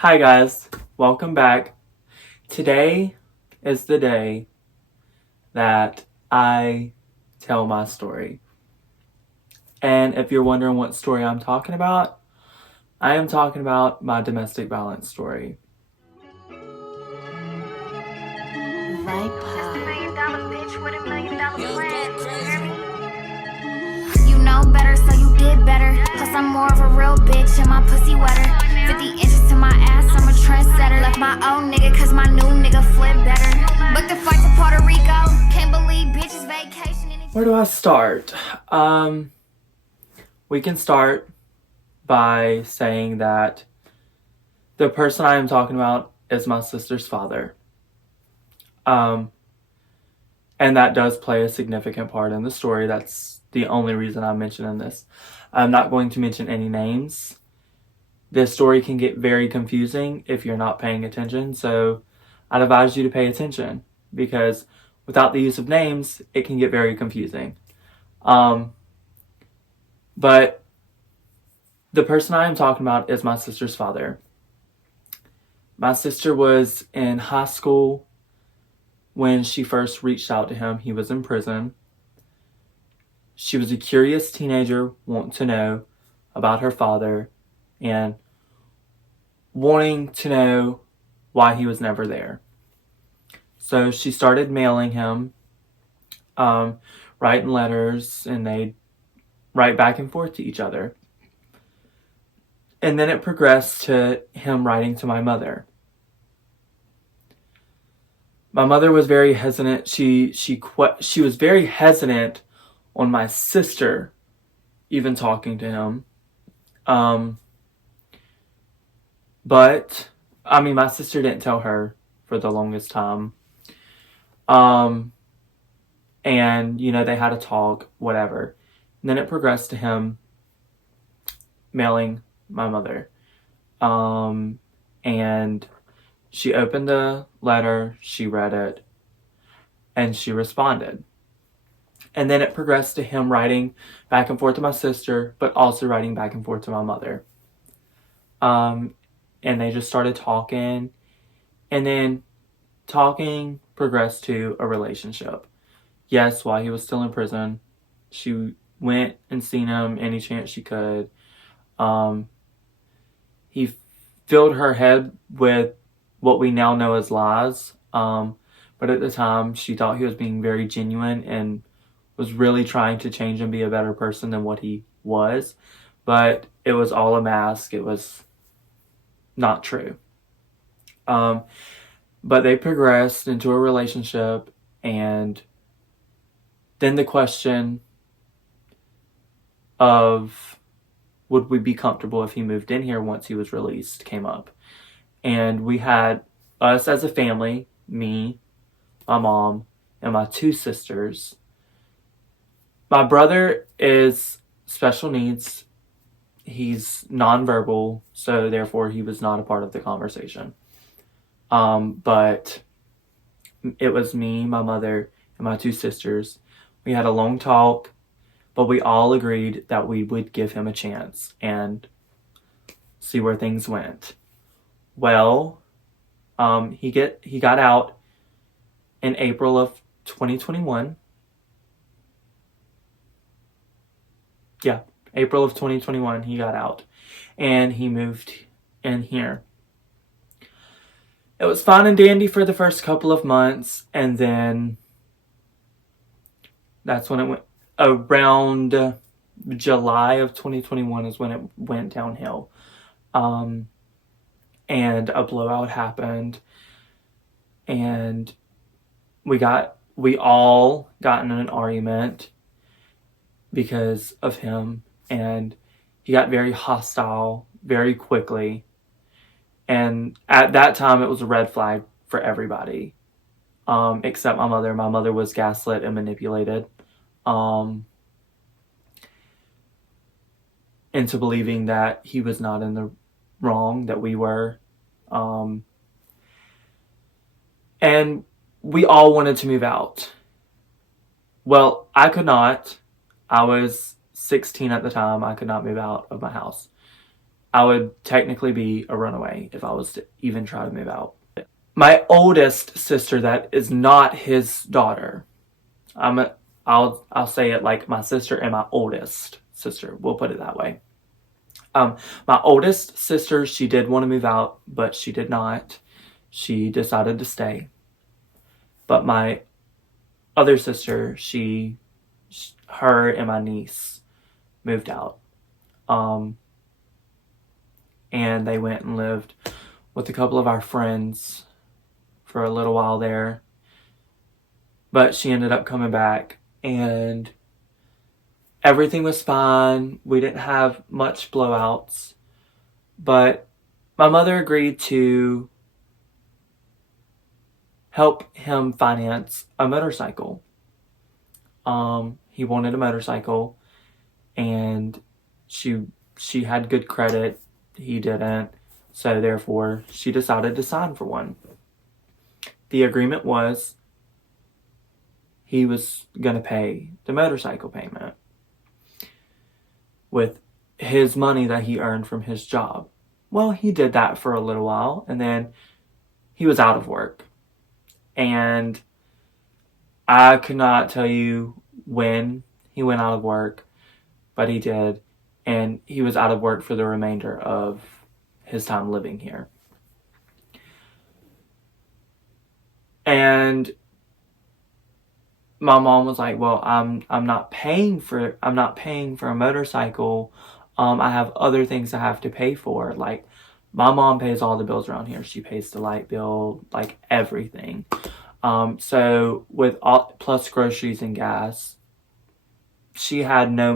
Hi guys, welcome back. Today is the day that I tell my story. And if you're wondering what story I'm talking about, I am talking about my domestic violence story. You know better, so you did better. Plus, I'm more of a real bitch and my pussy wetter. 50 inches to my ass, I'm a trendsetter. Left my old nigga, cause my new nigga flip better. Booked a flight to Puerto Rico. Can't believe bitches vacationing. Where do I start? We can start by saying that the person I am talking about is my sister's father. And that does play a significant part in the story. That's the only reason I'm mentioning this. I'm not going to mention any names. This story can get very confusing if you're not paying attention, so I'd advise you to pay attention because without the use of names, it can get very confusing. But the person I am talking about is my sister's father. My sister was in high school when she first reached out to him. He was in prison. She was a curious teenager wanting to know about her father and wanting to know why he was never there. So she started mailing him, writing letters, and they'd write back and forth to each other. And then it progressed to him writing to my mother. My mother was very hesitant. She was very hesitant on my sister even talking to him. But my sister didn't tell her for the longest time. And they had a talk, whatever. And then it progressed to him mailing my mother. And she opened the letter, she read it, and she responded. And then it progressed to him writing back and forth to my sister, but also writing back and forth to my mother. And they just started talking, and then talking progressed to a relationship. Yes, while he was still in prison, she went and seen him any chance she could. He filled her head with what we now know as lies. But at the time, she thought he was being very genuine and was really trying to change and be a better person than what he was. But it was all a mask. It was not true. But they progressed into a relationship, and then the question of would we be comfortable if he moved in here once he was released came up. And we had us as a family, me, my mom, and my two sisters. My brother is special needs. He's nonverbal, so therefore he was not a part of the conversation. But it was me, my mother, and my two sisters. We had a long talk, but we all agreed that we would give him a chance and see where things went. Well, he got out in April of 2021. Yeah, April of 2021 he got out, and he moved in here. It was fine and dandy for the first couple of months, and then that's when it went. Around July of 2021 is when it went downhill. And a blowout happened, and we all got in an argument because of him, and he got very hostile very quickly. And at that time, it was a red flag for everybody, except my mother. My mother was gaslit and manipulated into believing that he was not in the wrong, that we were. And we all wanted to move out. Well, I could not. I was 16 at the time. I could not move out of my house. I would technically be a runaway if I was to even try to move out. My oldest sister, that is not his daughter. I'll say it like my sister and my oldest sister. We'll put it that way. My oldest sister, she did want to move out, but she did not. She decided to stay. But my other sister, her and my niece moved out. And they went and lived with a couple of our friends for a little while there. But she ended up coming back, and everything was fine. We didn't have much blowouts. But my mother agreed to help him finance a motorcycle. He wanted a motorcycle, and she had good credit. He didn't. So therefore, she decided to sign for one. The agreement was he was going to pay the motorcycle payment with his money that he earned from his job. Well, he did that for a little while, and then he was out of work. And I could not tell you when he went out of work, but he did. And he was out of work for the remainder of his time living here. And my mom was like, well, I'm not paying for a motorcycle. I have other things I have to pay for. Like, my mom pays all the bills around here. She pays the light bill, like everything. So with all, plus groceries and gas, she had no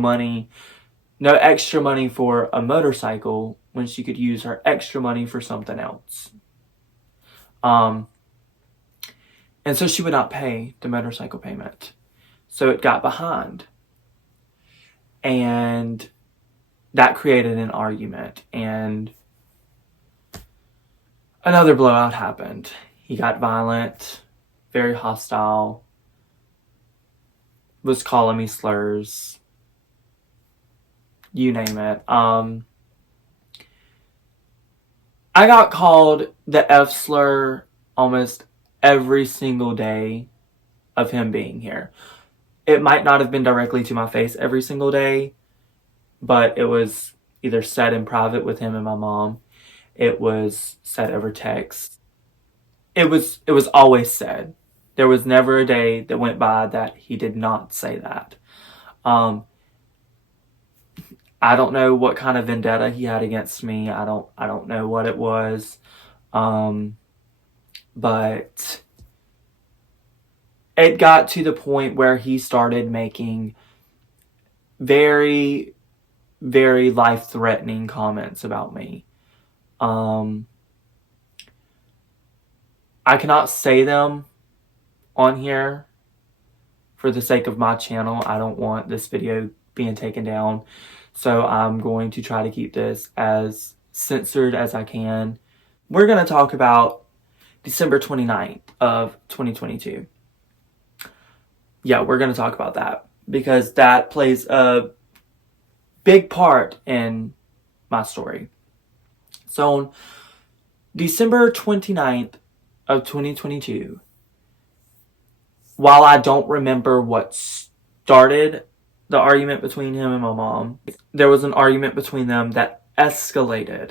extra money for a motorcycle when she could use her extra money for something else. And so she would not pay the motorcycle payment. So it got behind. And that created an argument. And another blowout happened. He got violent, very hostile, was calling me slurs. You name it. I got called the F slur almost every single day of him being here. It might not have been directly to my face every single day, but it was either said in private with him and my mom. It was said over text. It was always said. There was never a day that went by that he did not say that. I don't know what kind of vendetta he had against me. I don't know what it was. But it got to the point where he started making very, very life-threatening comments about me. I cannot say them on here for the sake of my channel. I don't want this video being taken down. So I'm going to try to keep this as censored as I can. We're going to talk about December 29th of 2022. Yeah, we're going to talk about that because that plays a big part in my story. So on December 29th of 2022, while I don't remember what started the argument between him and my mom, there was an argument between them that escalated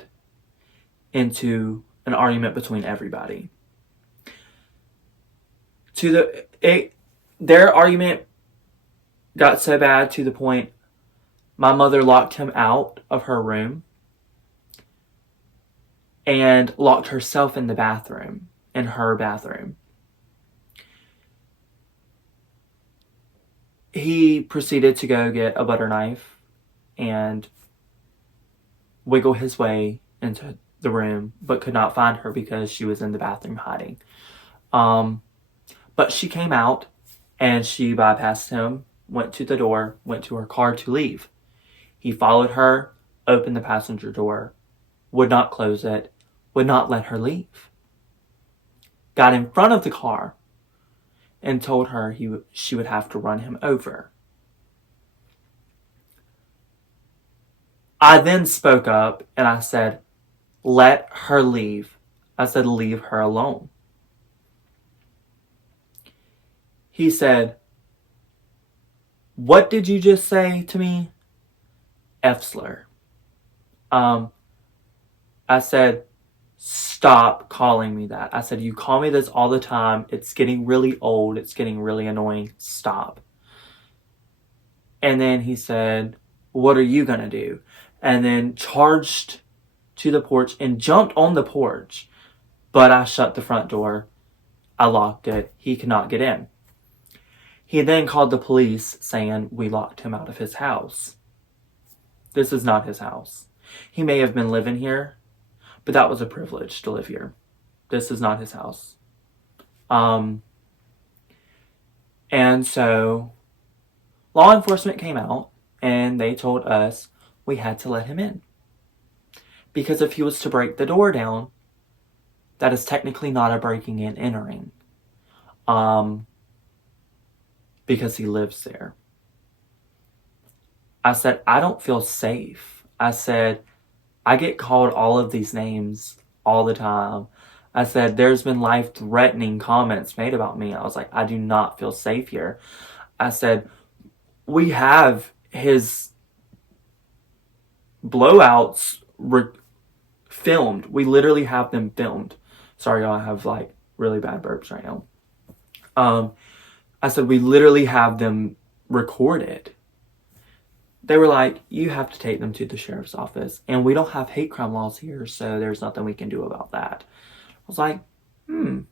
into an argument between everybody. Their argument got so bad to the point my mother locked him out of her room and locked herself in her bathroom. He proceeded to go get a butter knife and wiggle his way into the room, but could not find her because she was in the bathroom hiding. But she came out and she bypassed him, went to the door, went to her car to leave. He followed her, opened the passenger door, would not close it, would not let her leave. Got in front of the car and told her she would have to run him over. I then spoke up and I said, let her leave. I said, leave her alone. He said, what did you just say to me? F-slur. I said, stop calling me that. I said, you call me this all the time. It's getting really old. It's getting really annoying. Stop. And then he said, what are you going to do? And then charged to the porch and jumped on the porch. But I shut the front door. I locked it. He could not get in. He then called the police saying we locked him out of his house. This is not his house. He may have been living here, but that was a privilege to live here. This is not his house. And so law enforcement came out and they told us we had to let him in. Because if he was to break the door down, that is technically not a breaking and entering. Because he lives there. I said, I don't feel safe. I said, I get called all of these names all the time. I said, there's been life-threatening comments made about me. I was like, I do not feel safe here. I said, we have his blowouts filmed. We literally have them filmed. Sorry, y'all, I have like really bad burps right now. I said, we literally have them recorded. They were like, you have to take them to the sheriff's office. And we don't have hate crime laws here, so there's nothing we can do about that. I was like, I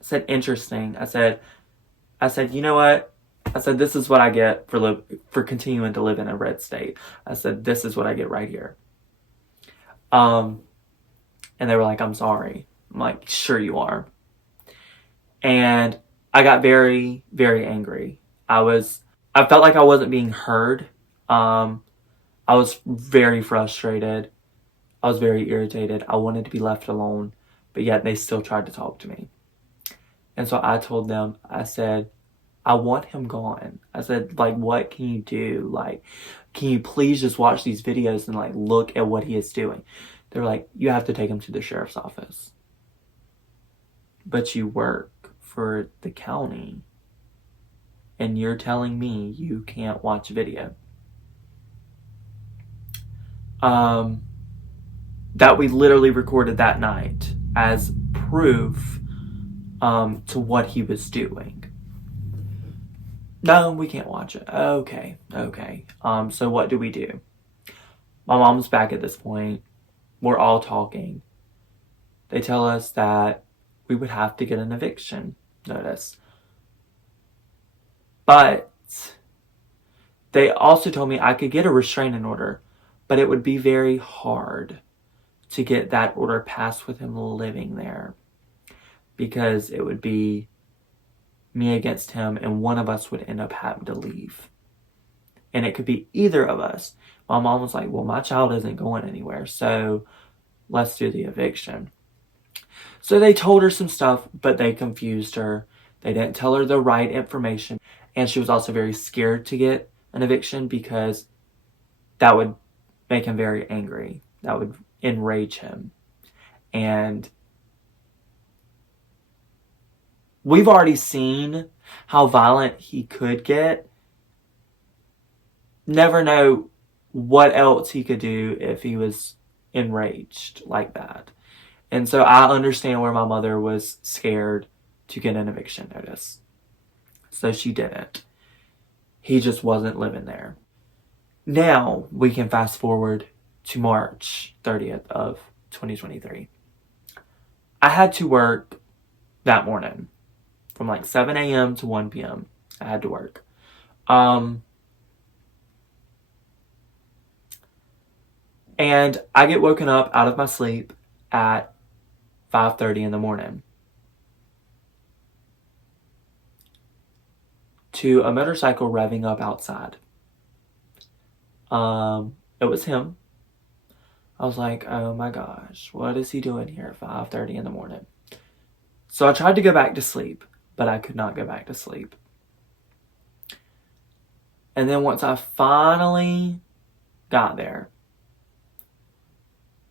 said, interesting. I said, you know what? I said, this is what I get for continuing to live in a red state. I said, this is what I get right here. And they were like, I'm sorry. I'm like, sure you are. And I got very, very angry. I felt like I wasn't being heard. I was very frustrated. I was very irritated. I wanted to be left alone, but yet they still tried to talk to me. And so I told them, I said, I want him gone. I said, like, what can you do? Like, can you please just watch these videos and like look at what he is doing? They're like, you have to take him to the sheriff's office. But you work for the county and you're telling me you can't watch a video. That we literally recorded that night as proof to what he was doing. No, we can't watch it. Okay. So what do we do? My mom's back at this point. We're all talking. They tell us that we would have to get an eviction notice. But they also told me I could get a restraining order, but it would be very hard to get that order passed with him living there, because it would be me against him and one of us would end up having to leave. And it could be either of us. My mom was like, well, my child isn't going anywhere, so let's do the eviction. So they told her some stuff, but they confused her. They didn't tell her the right information. And she was also very scared to get an eviction because that would make him very angry. That would enrage him. And we've already seen how violent he could get. Never know what else he could do if he was enraged like that. And so I understand where my mother was scared to get an eviction notice. So she didn't. He just wasn't living there. Now we can fast forward to March 30th of 2023. I had to work that morning from like 7 a.m. to 1 p.m. I had to work. And I get woken up out of my sleep at 5:30 in the morning to a motorcycle revving up outside. It was him. I was like, oh my gosh, what is he doing here at 5:30 in the morning? So I tried to go back to sleep, but I could not go back to sleep. And then once I finally got there,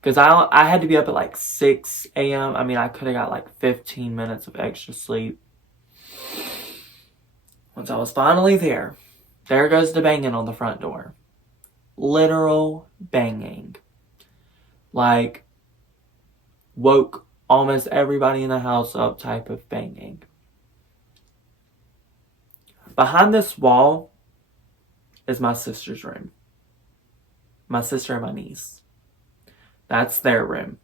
Because I had to be up at like 6 a.m. I mean, I could have got like 15 minutes of extra sleep. Once I was finally there goes the banging on the front door. Literal banging. Like, woke almost everybody in the house up type of banging. Behind this wall is my sister's room. My sister and my niece. That's their room.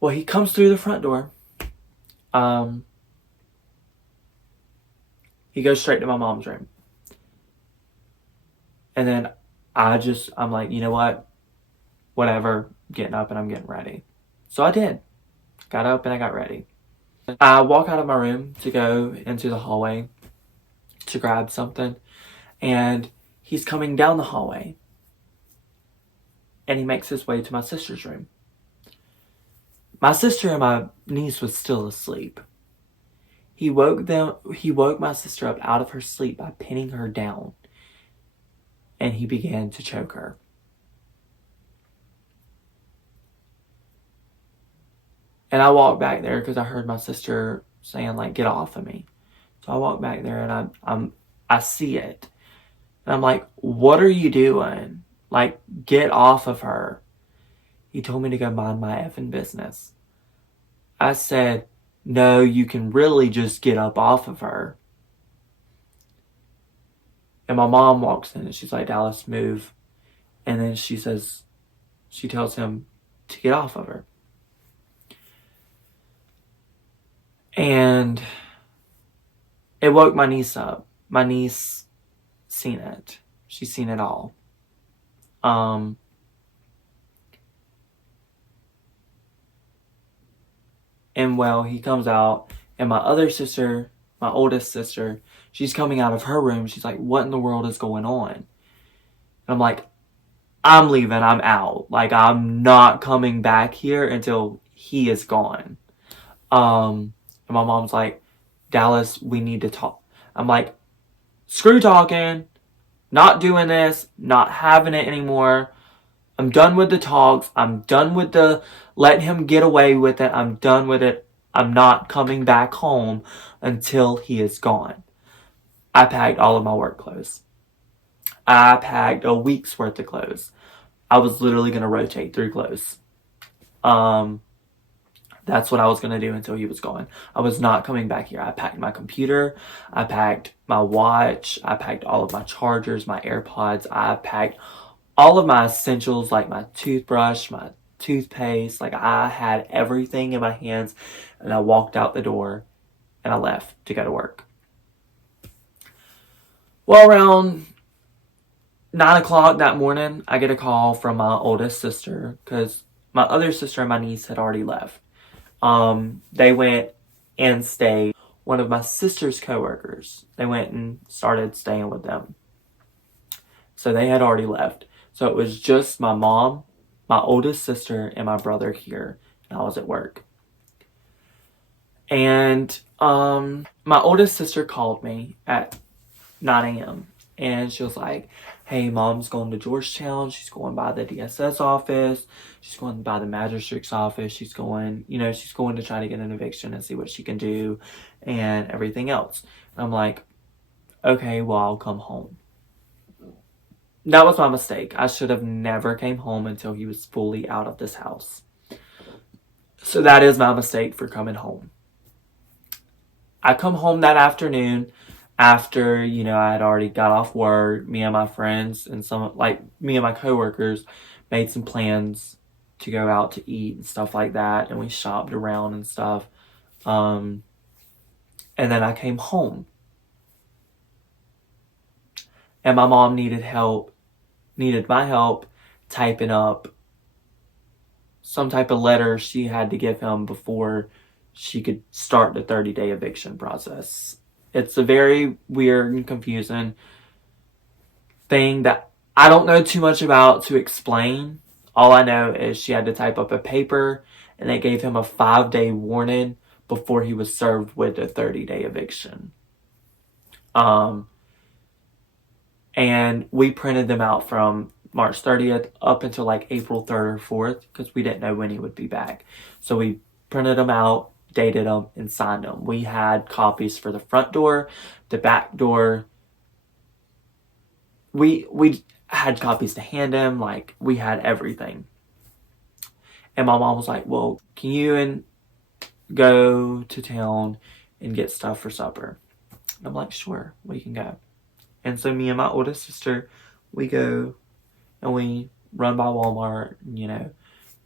Well, he comes through the front door. He goes straight to my mom's room. And then I'm like, you know what? Whatever. Getting up and I'm getting ready. So I did. Got up and I got ready. I walk out of my room to go into the hallway to grab something. And he's coming down the hallway. And he makes his way to my sister's room. My sister and my niece was still asleep. He woke my sister up out of her sleep by pinning her down. And he began to choke her. And I walked back there because I heard my sister saying, like, get off of me. So I walk back there and I see it. And I'm like, what are you doing? Like, get off of her. He told me to go mind my effing business. I said, no, you can really just get up off of her. And my mom walks in and she's like, Dallas, move. And then she tells him to get off of her. And it woke my niece up. My niece seen it. She's seen it all. And well, he comes out, and my other sister, my oldest sister, she's coming out of her room. She's like, what in the world is going on? And I'm like, I'm leaving. I'm out. Like, I'm not coming back here until he is gone. And my mom's like, Dallas, we need to talk. I'm like, screw talking. Not doing this. Not having it anymore. I'm done with the talks. I'm done with the letting him get away with it. I'm done with it. I'm not coming back home until he is gone. I packed all of my work clothes. I packed a week's worth of clothes. I was literally going to rotate through clothes. That's what I was going to do until he was gone. I was not coming back here. I packed my computer. I packed my watch. I packed all of my chargers, my AirPods. I packed all of my essentials, like my toothbrush, my toothpaste. Like, I had everything in my hands, and I walked out the door and I left to go to work. Well, around 9 o'clock that morning, I get a call from my oldest sister because my other sister and my niece had already left. They went and stayed. One of my sister's coworkers, they went and started staying with them. So they had already left. So it was just my mom, my oldest sister, and my brother here. And I was at work. And my oldest sister called me at 9 a.m. And she was like, hey, mom's going to Georgetown. She's going by the DSS office. She's going by the magistrate's office. She's going to try to get an eviction and see what she can do and everything else. And I'm like, okay, well, I'll come home. That was my mistake. I should have never came home until he was fully out of this house. So that is my mistake for coming home. I come home that afternoon after, I had already got off work. Me and my friends and me and my coworkers made some plans to go out to eat and stuff like that. And we shopped around and stuff. And then I came home. And my mom needed my help typing up some type of letter she had to give him before she could start the 30-day eviction process. It's a very weird and confusing thing that I don't know too much about to explain. All I know is she had to type up a paper and they gave him a 5-day warning before he was served with a 30-day eviction. And we printed them out from March 30th up until like April 3rd or 4th because we didn't know when he would be back. So we printed them out, dated them, and signed them. We had copies for the front door, the back door. We had copies to hand him. Like, we had everything. And my mom was like, well, can you and go to town and get stuff for supper? And I'm like, sure, we can go. And so me and my oldest sister, we go and we run by Walmart, you know,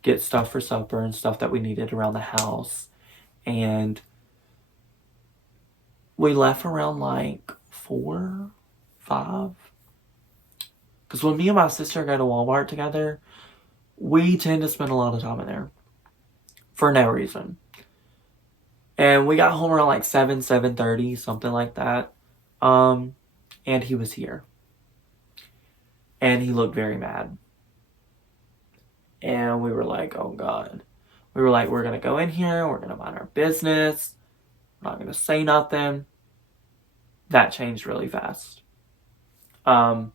get stuff for supper and stuff that we needed around the house. And we left around like 4, 5. Because when me and my sister go to Walmart together, we tend to spend a lot of time in there for no reason. And we got home around like 7:30, something like that. And he was here. And he looked very mad. And we were like, oh God. We were like, we're going to go in here. We're going to mind our business. We're not going to say nothing. That changed really fast. I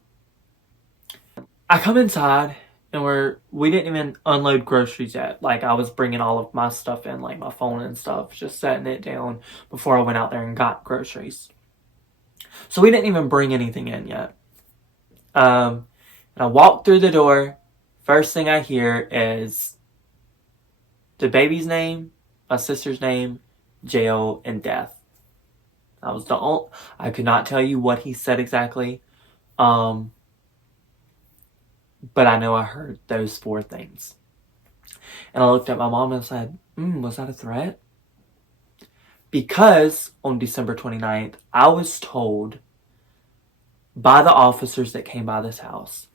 come inside and we didn't even unload groceries yet. Like, I was bringing all of my stuff in, like my phone and stuff, just setting it down before I went out there and got groceries. So we didn't even bring anything in yet. And I walk through the door. First thing I hear is the baby's name, my sister's name, jail, and death. I could not tell you what he said exactly. But I know I heard those 4 things. And I looked at my mom and said, was that a threat? Because on December 29th, I was told by the officers that came by this house,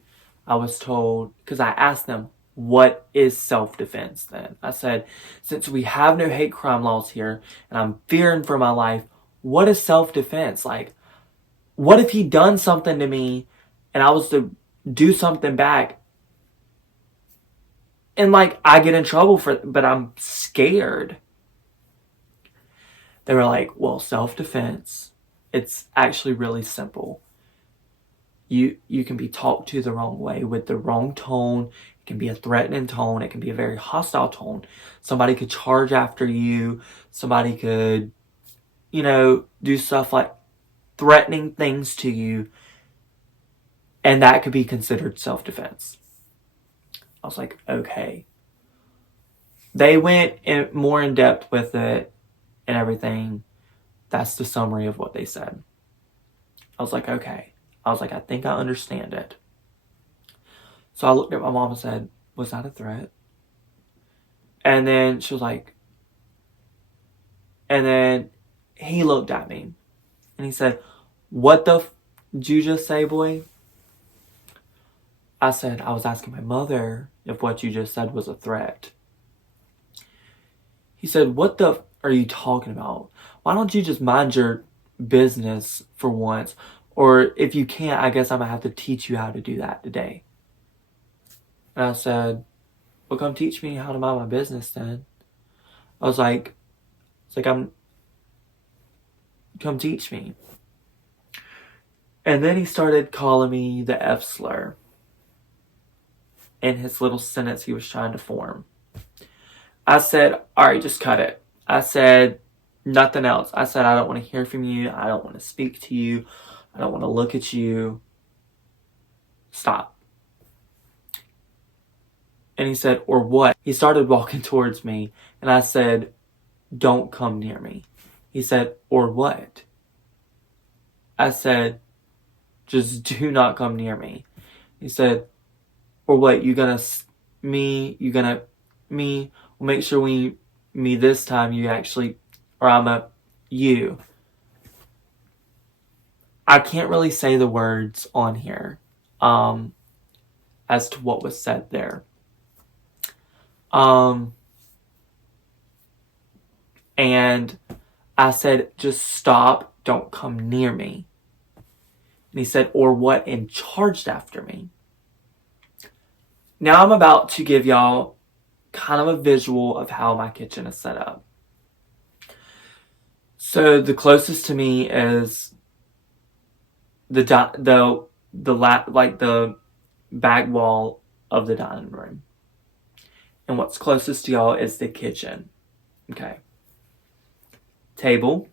I was told, because I asked them, what is self-defense then? I said, since we have no hate crime laws here and I'm fearing for my life, what is self-defense? Like, what if he done something to me and I was to do something back and like I get in trouble for it, but I'm scared? They were like, well, self-defense, it's actually really simple. You can be talked to the wrong way with the wrong tone. It can be a threatening tone. It can be a very hostile tone. Somebody could charge after you. Somebody could, you know, do stuff like threatening things to you. And that could be considered self-defense. I was like, okay. They went more in depth with it and everything. That's the summary of what they said. I was like, okay. I was like, I think I understand it. So I looked at my mom and said, was that a threat? And then she was like, and then he looked at me and he said, what the did you just say, boy? I said, I was asking my mother if what you just said was a threat. He said, what the are you talking about? Why don't you just mind your business for once? Or if you can't, I guess I'm going to have to teach you how to do that today. And I said, well, come teach me how to mind my business then. I was like, come teach me. And then he started calling me the F slur in his little sentence he was trying to form. I said, all right, just cut it. I said, nothing else. I said, I don't want to hear from you. I don't want to speak to you. I don't want to look at you. Stop. And he said, or what? He started walking towards me. And I said, don't come near me. He said, or what? I said, just do not come near me. He said, or what? We'll make sure me this time you actually, or you. I can't really say the words on here as to what was said there. And I said, just stop. Don't come near me. And he said, or what? And charged after me. Now I'm about to give y'all kind of a visual of how my kitchen is set up. So the closest to me is the back wall of the dining room. And what's closest to y'all is the kitchen. Okay. Table,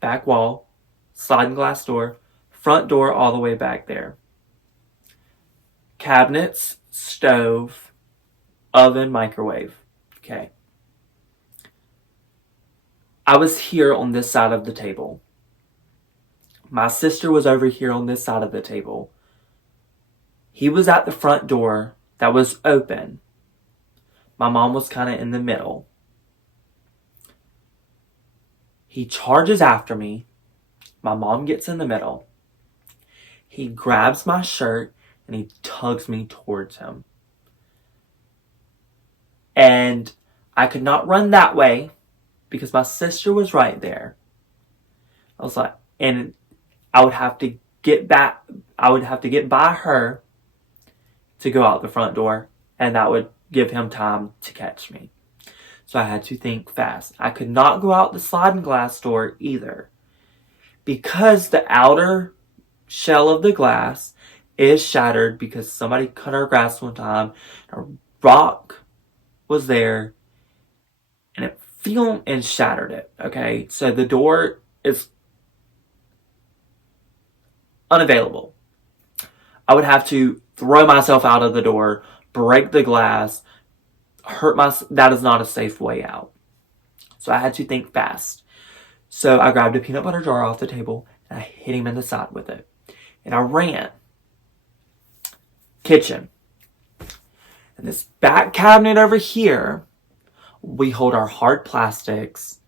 back wall, sliding glass door, front door all the way back there. Cabinets, stove, oven, microwave. Okay. I was here on this side of the table. My sister was over here on this side of the table. He was at the front door that was open. My mom was kind of in the middle. He charges after me. My mom gets in the middle. He grabs my shirt and he tugs me towards him. And I could not run that way because my sister was right there. I was like, and I would have to get back, I would have to get by her to go out the front door, and that would give him time to catch me. So I had to think fast. I could not go out the sliding glass door either, because the outer shell of the glass is shattered because somebody cut our grass one time. A rock was there and it flew and shattered it. Okay, so the door is unavailable. I would have to throw myself out of the door, break the glass, that is not a safe way out. So I had to think fast. So I grabbed a peanut butter jar off the table and I hit him in the side with it. And I ran. Kitchen. And this back cabinet over here, we hold our hard plastics.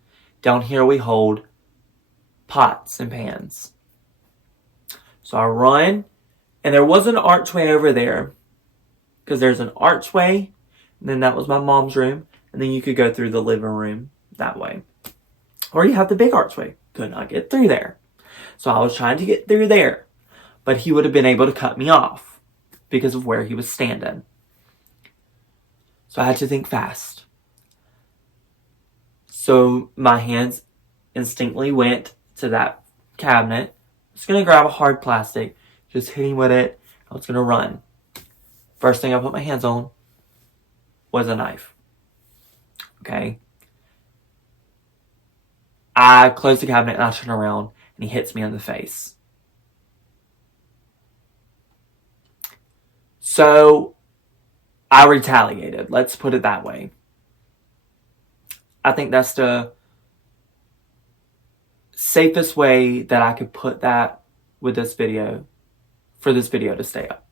Down here we hold pots and pans. So I run, and there was an archway over there, because there's an archway, and then that was my mom's room, and then you could go through the living room that way. Or you have the big archway. Could not get through there. So I was trying to get through there, but he would have been able to cut me off because of where he was standing. So I had to think fast. So my hands instinctively went to that cabinet. I was going to grab a hard plastic, just hit him with it. I was going to run. First thing I put my hands on was a knife. Okay. I close the cabinet and I turn around and he hits me in the face. So I retaliated. Let's put it that way. I think that's the safest way that I could put that with this video, for this video to stay up.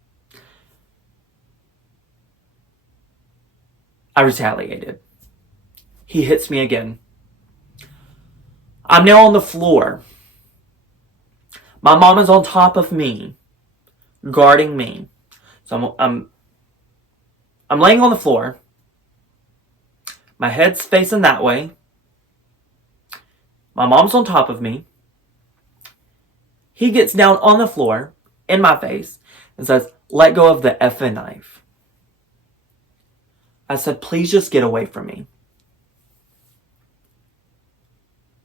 I retaliated. He hits me again. I'm now on the floor. My mom is on top of me, guarding me. So I'm laying on the floor. My head's facing that way. My mom's on top of me. He gets down on the floor in my face and says, "Let go of the effing knife." I said, "Please just get away from me."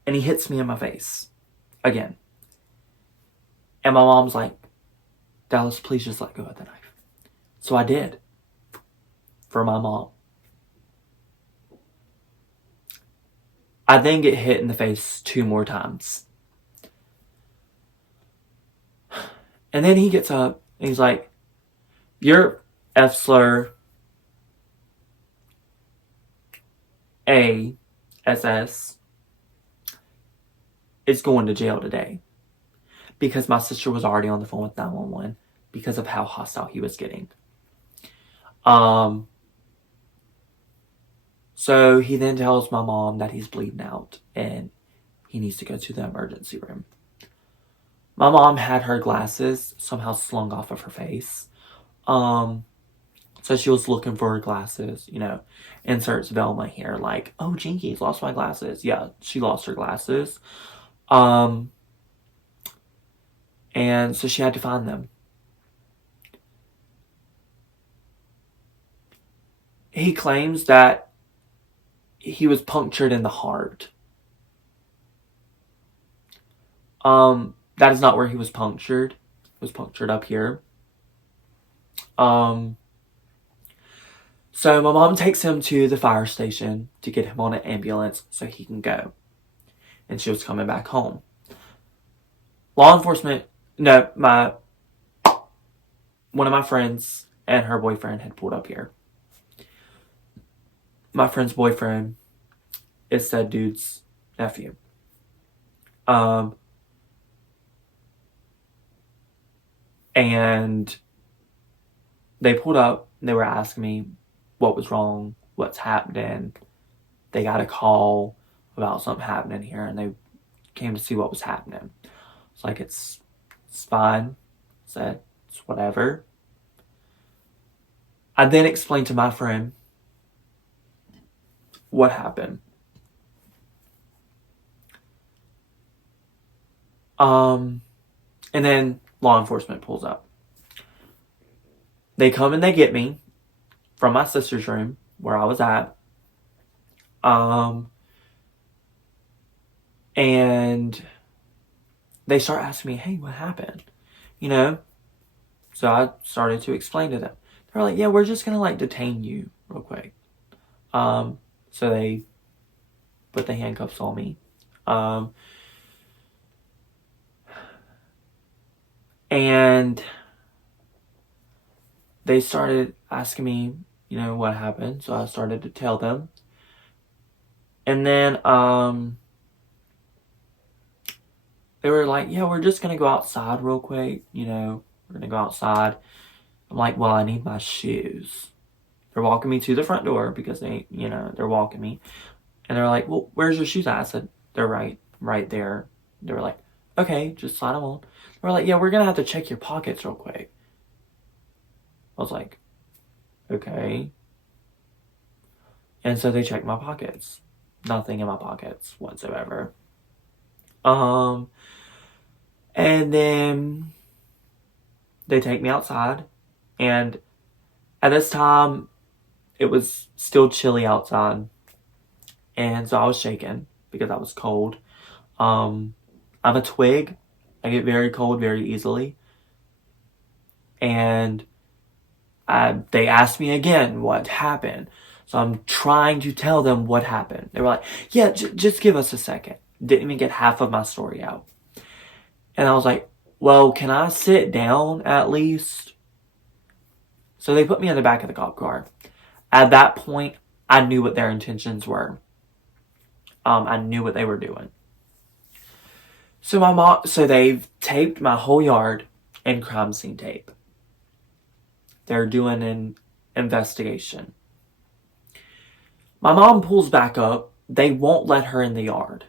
And he hits me in my face again. And my mom's like, "Dallas, please just let go of the knife." So I did. For my mom. I then get hit in the face 2 more times. And then he gets up and he's like, "Your F slur ASS is going to jail today." Because my sister was already on the phone with 911 because of how hostile he was getting. So he then tells my mom that he's bleeding out and he needs to go to the emergency room. My mom had her glasses somehow slung off of her face. So she was looking for her glasses, inserts Velma here, like, "Oh, Jinkies, lost my glasses." Yeah, she lost her glasses. And so she had to find them. He claims that he was punctured in the heart. That is not where he was punctured. He was punctured up here. So my mom takes him to the fire station to get him on an ambulance so he can go. And she was coming back home. Law enforcement, no, one of my friends and her boyfriend had pulled up here. My friend's boyfriend is said dude's nephew. And they pulled up. They were asking me what was wrong, what's happening. They got a call about something happening here, and they came to see what was happening. It's like, it's fine. I said, it's whatever. I then explained to my friend what happened. And then law enforcement pulls up. They come and they get me from my sister's room where I was at. And they start asking me, hey, what happened? You know? So I started to explain to them. They're like, yeah, we're just going to like detain you real quick. So they put the handcuffs on me. And they started asking me, you know, what happened. So I started to tell them. And then they were like, yeah, we're just going to go outside real quick. You know, we're going to go outside. I'm like, well, I need my shoes. They're walking me to the front door because they're walking me. And they're like, well, where's your shoes at? I said, they're right there. They were like, okay, just slide them on. They were like, yeah, we're going to have to check your pockets real quick. I was like, okay. And so they checked my pockets. Nothing in my pockets whatsoever. And then they take me outside. And at this time, it was still chilly outside. And so I was shaking because I was cold. I'm a twig. I get very cold very easily. And they asked me again what happened. So I'm trying to tell them what happened. They were like, yeah, just give us a second. Didn't even get half of my story out. And I was like, well, can I sit down at least? So they put me in the back of the cop car. At that point, I knew what their intentions were. I knew what they were doing. So they've taped my whole yard in crime scene tape. They're doing an investigation. My mom pulls back up. They won't let her in the yard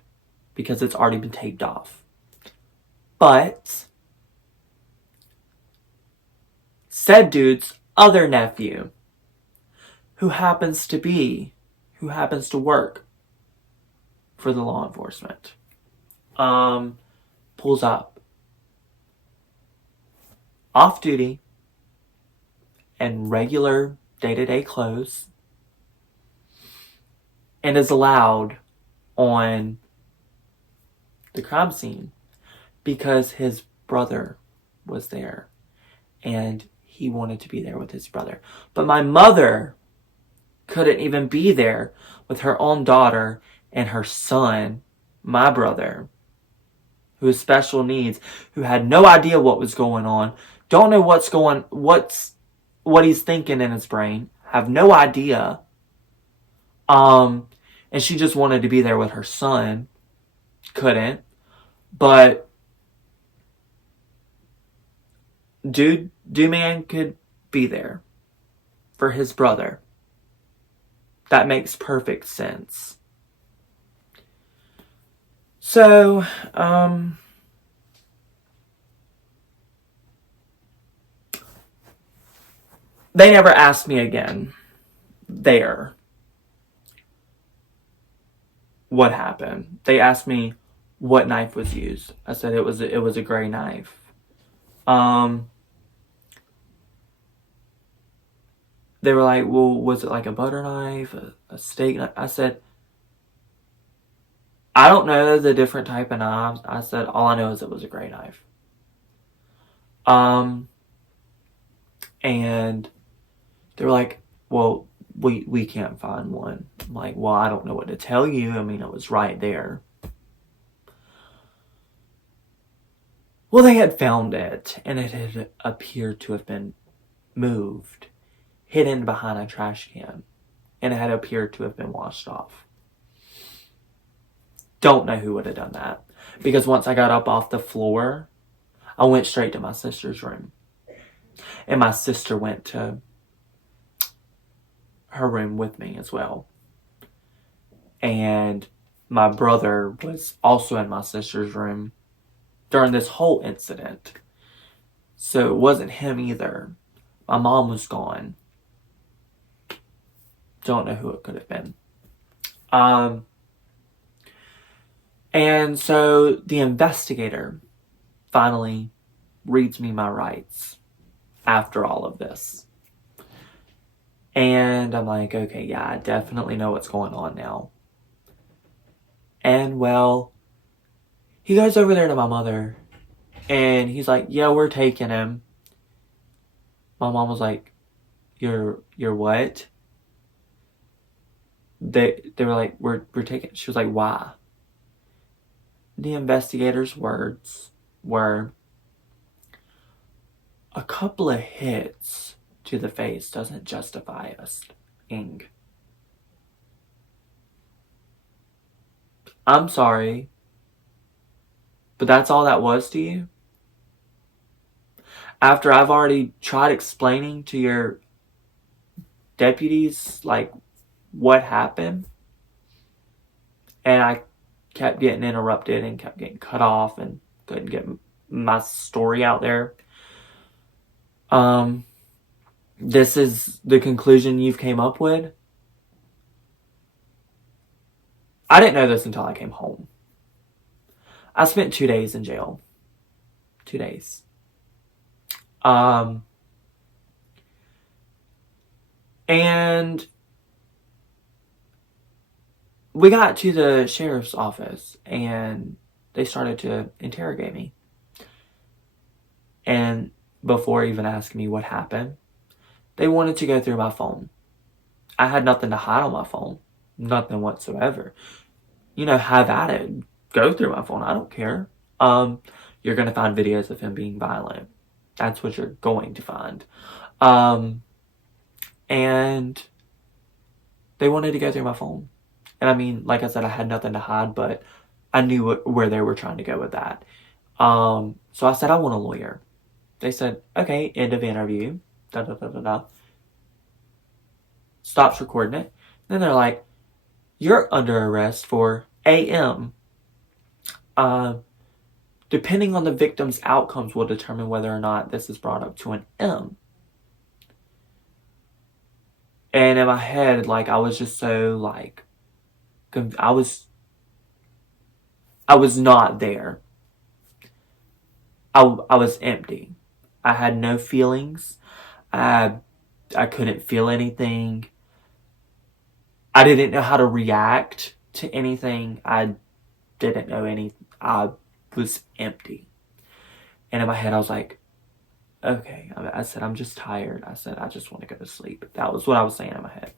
because it's already been taped off. But said dude's other nephew, who happens to work for the law enforcement, pulls up off duty in regular day-to-day clothes and is allowed on the crime scene because his brother was there and he wanted to be there with his brother. But my mother couldn't even be there with her own daughter and her son, my brother, who has special needs, who had no idea what was going on, don't know what he's thinking in his brain, have no idea. And she just wanted to be there with her son. Couldn't. But dude man could be there for his brother. That makes perfect sense. So, they never asked me again there what happened. They asked me what knife was used. I said it was a gray knife. They were like, well, was it like a butter knife, a steak knife? I said, I don't know the different type of knives. I said, all I know is it was a gray knife. And they were like, well, we can't find one. I'm like, well, I don't know what to tell you. I mean, it was right there. Well, they had found it, and it had appeared to have been moved, hidden behind a trash can, and it had appeared to have been washed off. Don't know who would have done that, because once I got up off the floor, I went straight to my sister's room, and my sister went to her room with me as well. And my brother was also in my sister's room during this whole incident. So it wasn't him either. My mom was gone. Don't know who it could have been. And so the investigator finally reads me my rights after all of this. And I'm like, okay, yeah, I definitely know what's going on now. And well, he goes over there to my mother, and he's like, yeah, we're taking him. My mom was like, you're what? They were like, we're taking. She was like, why? The investigator's words were, a couple of hits to the face doesn't justify us ing. I'm sorry, but that's all that was to you? After I've already tried explaining to your deputies, like, what happened, and I kept getting interrupted and kept getting cut off and couldn't get my story out there. This is the conclusion you've came up with? I didn't know this until I came home. I spent 2 days in jail. 2 days. And we got to the sheriff's office, and they started to interrogate me. And before even asking me what happened, they wanted to go through my phone. I had nothing to hide on my phone. Nothing whatsoever. You know, have at it. Go through my phone. I don't care. You're going to find videos of him being violent. That's what you're going to find. And they wanted to go through my phone. And I mean, like I said, I had nothing to hide, but I knew where they were trying to go with that. So I said, I want a lawyer. They said, okay, end of interview. Da da da da da. Stops recording it. Then they're like, you're under arrest for AM. Depending on the victim's outcomes will determine whether or not this is brought up to an M. And in my head, like, I was just so, like, I was not there. I was empty. I had no feelings. I couldn't feel anything. I didn't know how to react to anything. I didn't know anything. I was empty. And in my head, I was like, okay. I said, I'm just tired. I said, I just want to go to sleep. That was what I was saying in my head.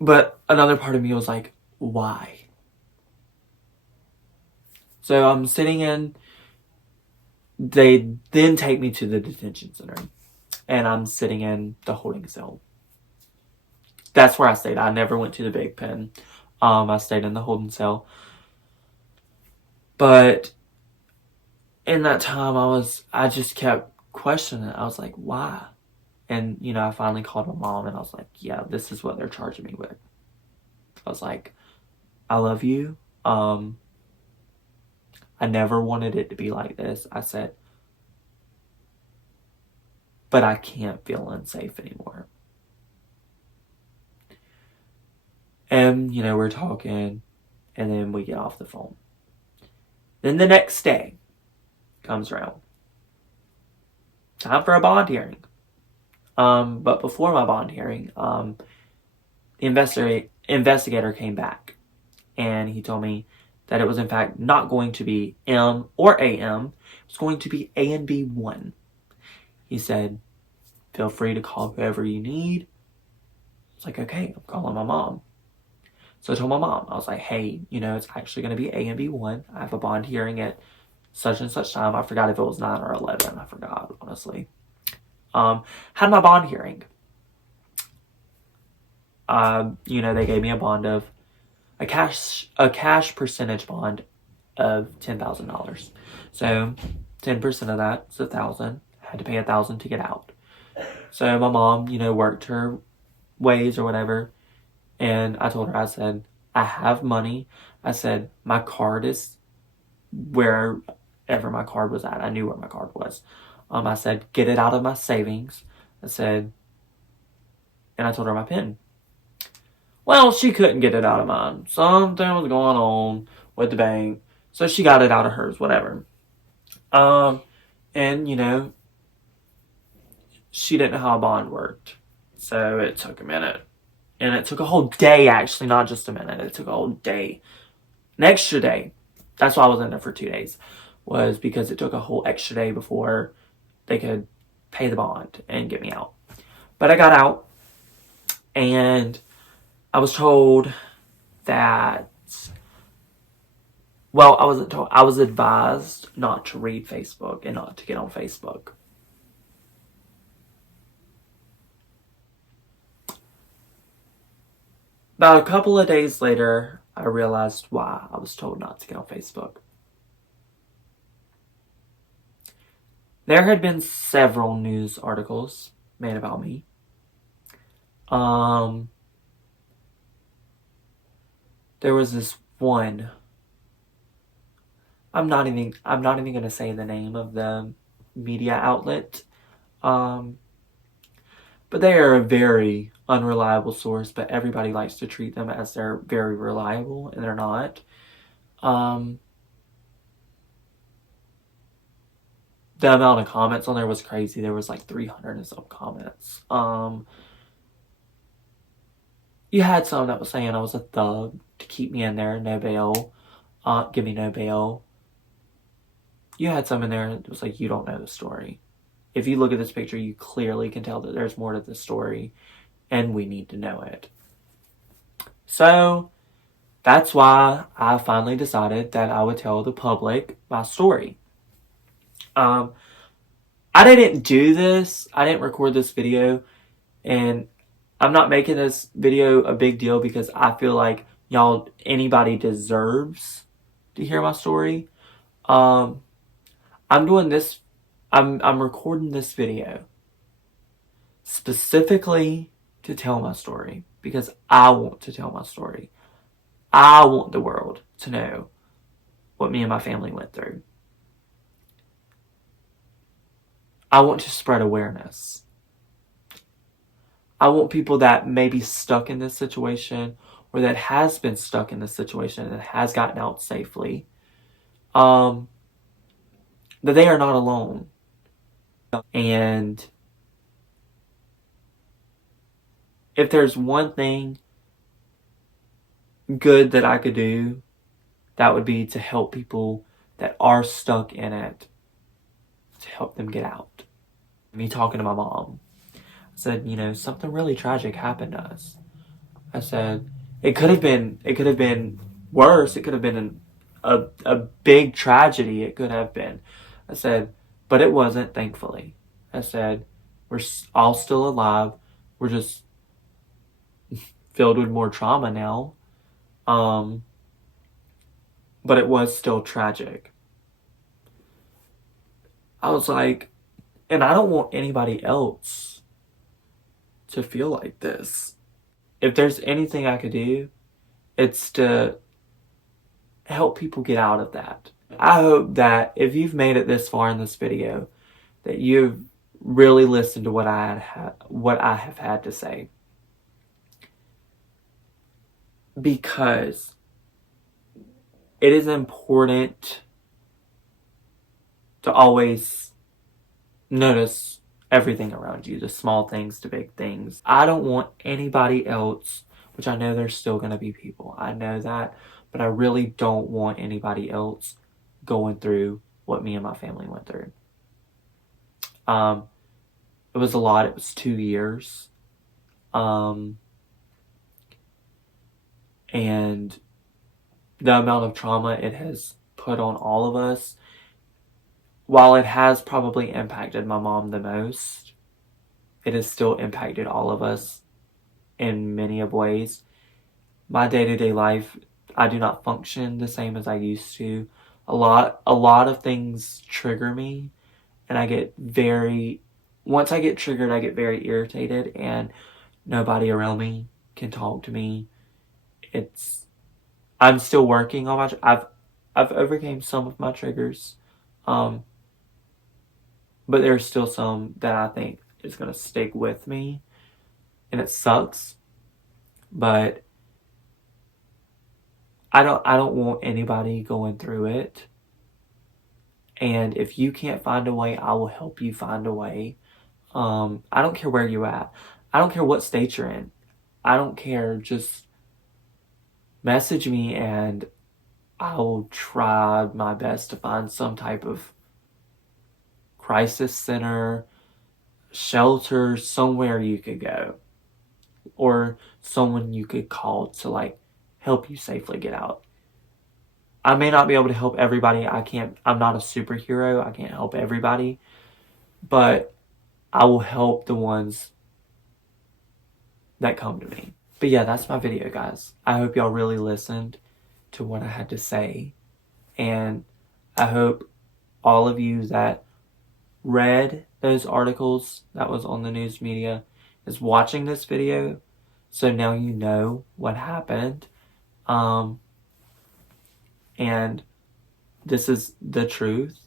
But another part of me was like, why? So I'm sitting in. They then take me to the detention center. And I'm sitting in the holding cell. That's where I stayed. I never went to the big pen. I stayed in the holding cell. But in that time, I just kept questioning it. I was like, why? And, you know, I finally called my mom and I was like, yeah, this is what they're charging me with. I was like, I love you. I never wanted it to be like this. I said, but I can't feel unsafe anymore. And, you know, we're talking, and then we get off the phone. Then the next day comes around. Time for a bond hearing. But before my bond hearing, the investigator came back, and he told me that it was in fact not going to be M or AM. It was going to be A and B1. He said, feel free to call whoever you need. I was like, okay, I'm calling my mom. So I told my mom, I was like, hey, it's actually going to be A and B1. I have a bond hearing at such and such time. I forgot if it was 9 or 11. I forgot, honestly. Had my bond hearing. They gave me a bond of a cash percentage bond of $10,000. So 10% of that is $1,000. Had to pay $1,000 to get out. So my mom, worked her ways or whatever. And I told her, I said, I have money. I said, my card is wherever my card was at. I knew where my card was. I said, get it out of my savings. I said, and I told her my PIN. Well, she couldn't get it out of mine. Something was going on with the bank. So she got it out of hers, whatever. And, she didn't know how a bond worked. So it took a minute. And it took a whole day, actually, not just a minute. It took a whole day. An extra day. That's why I was in there for 2 days. Was because it took a whole extra day before they could pay the bond and get me out. But I got out. And I was told that... Well, I wasn't told. I was advised not to read Facebook and not to get on Facebook. About a couple of days later, I realized why I was told not to get on Facebook. There had been several news articles made about me. There was this one. I'm not even going to say the name of the media outlet. But they are a very unreliable source, but everybody likes to treat them as they're very reliable, and they're not. The amount of comments on there was crazy. There was like 300 and some comments. You had some that was saying I was a thug to keep me in there, no bail, give me no bail. You had some in there that was like, you don't know the story. If you look at this picture, you clearly can tell that there's more to the story, and we need to know it. So, that's why I finally decided that I would tell the public my story. I didn't do this. I didn't record this video, and I'm not making this video a big deal because I feel like anybody deserves to hear my story. I'm doing this. I'm recording this video specifically to tell my story because I want to tell my story. I want the world to know what me and my family went through. I want to spread awareness. I want people that may be stuck in this situation or that has been stuck in this situation and has gotten out safely, that they are not alone. And if there's one thing good that I could do, that would be to help people that are stuck in it, to help them get out. Me talking to my mom, I said, something really tragic happened to us. I said, it could have been worse. It could have been a big tragedy. It could have been. I said, but it wasn't, thankfully. I said, we're all still alive. We're just filled with more trauma now. But it was still tragic. I was like, and I don't want anybody else to feel like this. If there's anything I could do, it's to help people get out of that. I hope that if you've made it this far in this video, that you've really listened to what I have had to say. Because it is important to always notice everything around you, the small things to big things. I don't want anybody else, which I know there's still going to be people, I know that, but I really don't want anybody else going through what me and my family went through. It was a lot. It was 2 years. And the amount of trauma it has put on all of us, while it has probably impacted my mom the most, it has still impacted all of us in many of ways. My day-to-day life, I do not function the same as I used to. A lot of things trigger me, and once I get triggered, I get very irritated, and nobody around me can talk to me. I'm still working on I've overcame some of my triggers, but there's still some that I think is gonna stick with me, and it sucks, but I don't want anybody going through it. And if you can't find a way, I will help you find a way. I don't care where you're at. I don't care what state you're in. I don't care. Just message me and I will try my best to find some type of crisis center, shelter, somewhere you could go, or someone you could call to like help you safely get out. I may not be able to help everybody. I'm not a superhero. I can't help everybody, but I will help the ones that come to me. But yeah, that's my video, guys. I hope y'all really listened to what I had to say. And I hope all of you that read those articles that was on the news media is watching this video. So now you know what happened. And this is the truth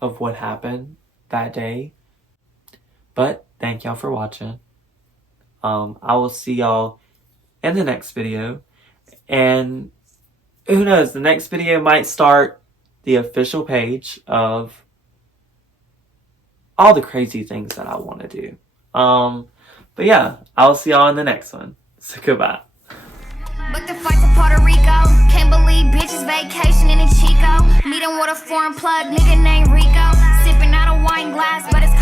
of what happened that day. But thank y'all for watching. I will see y'all in the next video. And who knows, the next video might start the official page of all the crazy things that I want to do. But yeah, I'll see y'all in the next one. So goodbye. Booked a flight to Puerto Rico. Can't believe bitches vacationing in Chico. Meeting with a foreign plug, nigga named Rico. Sipping out a wine glass, but it's